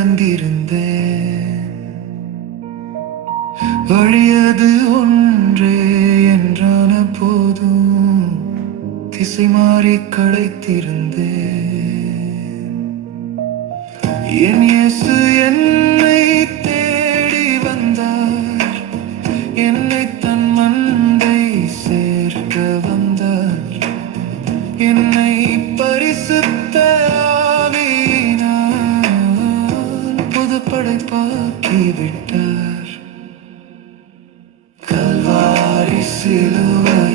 நடந்திருந்தேன். வழியது ஒன்றே என்றான போதும் திசை மாறி களைத்திருந்தேன். என் இயேசு என்னை தேடி வந்தார், என்னை தன் மந்தை சேர்க்க வந்தார், என்னை பரிசுத்த ஆவியினால் புது படைப்பாக்கி விட்டார். கல்வாரி சிலுவை